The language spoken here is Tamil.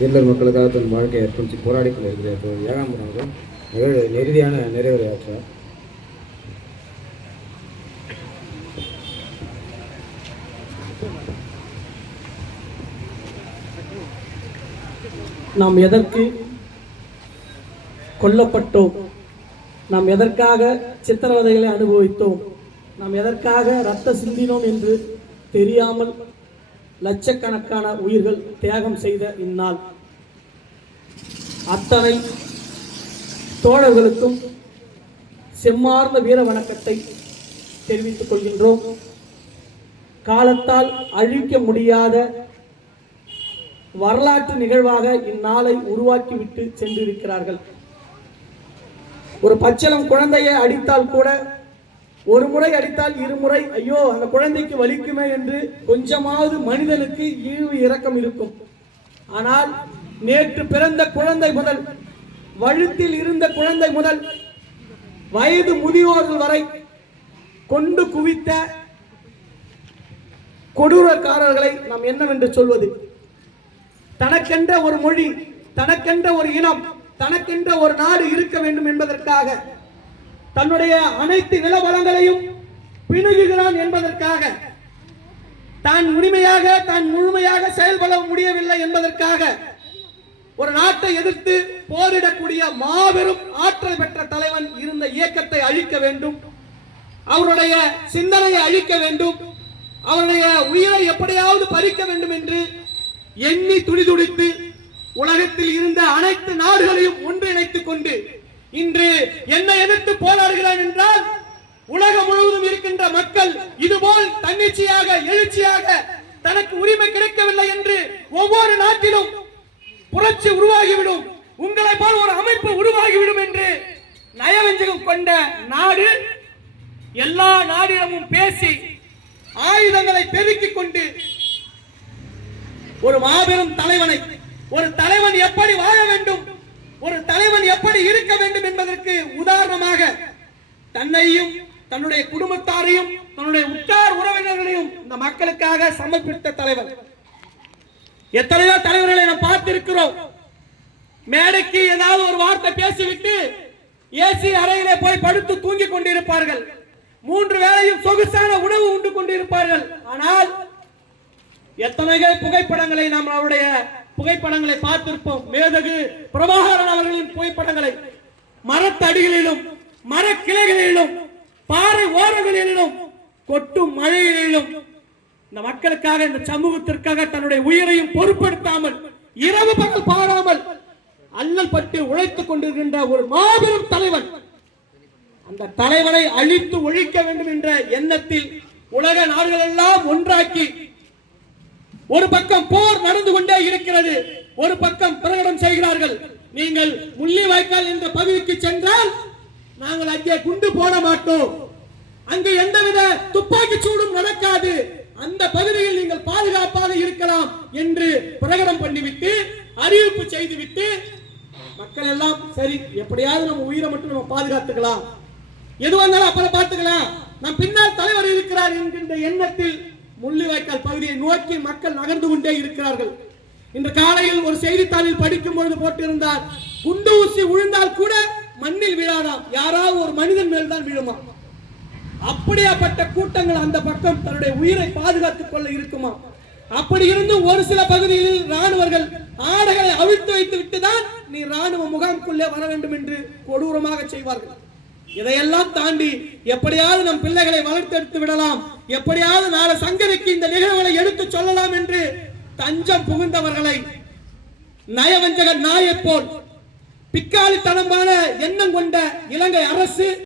வீரர் மக்களுக்காக தன் வாழ்க்கையை அர்ப்பணித்து போராடி கொண்டிருக்கிற ஏகாம்பரம் அவர்கள் இறுதியான நிறைவுரையாற்றார். நாம் எதற்கு கொல்லப்பட்டோம், நாம் எதற்காக சித்திரவதைகளை அனுபவித்தோம், நாம் எதற்காக இரத்த சிந்தினோம் என்று தெரியாமல் லட்சக்கணக்கான உயிர்கள் தியாகம் செய்த இந்நாள் அத்தனை தோழர்களுக்கும் செம்மார்ந்த வீர வணக்கத்தை தெரிவித்துக் கொள்கின்றோம். காலத்தால் அழிக்க முடியாத வரலாற்று நிகழ்வாக இந்நாளை உருவாக்கிவிட்டு சென்றிருக்கிறார்கள். ஒரு பச்சிளம் குழந்தையை அடித்தால் கூட ஒரு முறை அடித்தால் இருமுறை ஐயோ அந்த குழந்தைக்கு வலிக்குமே என்று கொஞ்சமாவது மனிதனுக்கு ஈவு இரக்கம் இருக்கும். ஆனால் நேற்று பிறந்த குழந்தை முதல், வழுத்தில் இருந்த குழந்தை முதல், வயது முதியோர்கள் வரை கொண்டு குவித்த கொடூரக்காரர்களை நாம் என்னவென்று சொல்வது? தனக்கென்ற ஒரு மொழி, தனக்கென்ற ஒரு இனம், தனக்கென்ற ஒரு நாடு இருக்க வேண்டும் என்பதற்காக தன்னுடைய அனைத்து நிலவளங்களையும் பிணுகுகிறான் என்பதற்காக, தான் உரிமையாக தான் முழுமையாக செயல்பட முடியவில்லை என்பதற்காக ஒரு நாட்டை எதிர்த்து போரிடக்கூடிய மாபெரும் ஆற்றல் பெற்ற தலைவன் இருந்த இயக்கத்தை அழிக்க வேண்டும், அவருடைய சிந்தனையை அழிக்க வேண்டும், அவருடைய உயிரை எப்படியாவது பறிக்க வேண்டும் என்று எண்ணி துடிதுடித்து உலகத்தில் இருந்த அனைத்து நாடுகளையும் ஒன்றிணைத்துக் கொண்டு இன்று என்ன எதிர்த்து போராடுகிறான் என்றால், உலகம் முழுவதும் இருக்கின்ற மக்கள் இதுபோல் தன்னிச்சையாக எழுச்சியாக தனக்கு உரிமை கிடைக்கவில்லை என்று ஒவ்வொரு நாட்டிலும் புரட்சி உருவாகிவிடும், உங்களை போல் ஒரு அமைப்பு உருவாகிவிடும் என்று நயவஞ்சகம் கொண்ட நாடு எல்லா நாடிடமும் பேசி ஆயுதங்களை பெருக்கிக் கொண்டு ஒரு மாபெரும் தலைவனை, ஒரு தலைவன் எப்படி வாழ வேண்டும், ஒரு தலைவன் எப்படி இருக்க வேண்டும் என்பதற்கு உதாரணமாக தன்னையும் தன்னுடைய குடும்பத்தாரையும் தன்னுடைய உற்றார் உறவினர்களையும் இந்த மக்களுக்காக சமர்ப்பித்த தலைவர். எத்தனையோ தலைவர்களை நாம் பார்த்திருக்கிறோம். மேடைக்கு ஏதாவது ஒரு வார்த்தை பேசிவிட்டு ஏசி அறையிலே போய் படுத்து தூங்கிக் கொண்டிருப்பார்கள். 3 வேளையும் சொகுசான உணவு உண்டு கொண்டிருப்பார்கள். ஆனால் எத்தனையோ புகைப்படங்களை நாம் அவருடைய புகைப்படங்களை பார்த்திருப்போம். மேதகு பிரபாகரன் அவர்களின் புகைப்படங்களை மரத்தடிகளிலும் மரக்கிளைகளிலும் பாறை ஓரங்களிலும் கொட்டும் மழையிலும் இந்த மக்களுக்காக, இந்த சமூகத்திற்காக தன்னுடைய உயிரையும் பொருட்படுத்தாமல் இரவு பகல் பாராமல் அல்லல் பட்டு உழைத்துக் கொண்டிருக்கின்ற ஒரு மாபெரும் தலைவன். அந்த தலைவனை அழித்து ஒழிக்க வேண்டும் என்ற எண்ணத்தில் உலக நாடுகள் எல்லாம் ஒன்றாக்கி ஒரு பக்கம் போர் நடந்து கொண்டே இருக்கிறது, ஒரு பக்கம் பிரகடனம் செய்கிறார்கள். நீங்கள் முள்ளிவாய்க்கால் என்ற பகுதிக்கு சென்றால் நாங்கள் அங்கே குண்டு போட மாட்டோம், அங்கு எந்தவித துப்பாக்கி சூடும் நடக்காது, அந்த பகுதியில் நீங்கள் பாதுகாப்பாக இருக்கலாம் என்று பிரகடனம் பண்ணிவிட்டு அறிவிப்பு செய்துவிட்டு மக்கள் எல்லாம் சரி எப்படியாவது நம்ம உயிரை மட்டும் நம்ம பாதுகாத்துக்கலாம், எது வந்தாலும் அப்புறம் பார்த்துக்கலாம், நம் பின்னால் தலைவர் இருக்கிறார் என்கின்ற எண்ணத்தில் முள்ளிவாய்க்கால் பகுதியை நோக்கி மக்கள் நகர்ந்து கொண்டே இருக்கிறார்கள். இன்று காலையில் ஒரு செய்தித்தாளில் படிக்கும் பொழுது போட்டிருந்தார், குண்டு ஊசி விழுந்தால் கூட மண்ணில் விழாதாம், யாராவது ஒரு மனிதன் மேல் தான் விழுமா. அப்படியாப்பட்ட கூட்டங்கள் அந்த பக்கம் தன்னுடைய உயிரை பாதுகாத்துக் கொள்ள இருக்குமா. அப்படி இருந்து ஒரு சில பகுதிகளில் ராணுவர்கள் ஆடைகளை அவிழ்த்து வைத்து விட்டுதான் நீ ராணுவ முகாமுக்குள்ளே வர வேண்டும் என்று கொடூரமாக செய்வார்கள். இதையெல்லாம் தாண்டி எப்படியாவது நம் பிள்ளைகளை வளர்த்தெடுத்து விடலாம், எப்படியாவது நாளை சங்கதிக்கு இந்த நிகழ்வுகளை எடுத்து சொல்லலாம் என்று தஞ்சம் புகுந்தவர்களை நயவஞ்சக நாயை போல் பிக்காளித்தனமான எண்ணம் கொண்ட இலங்கை அரசு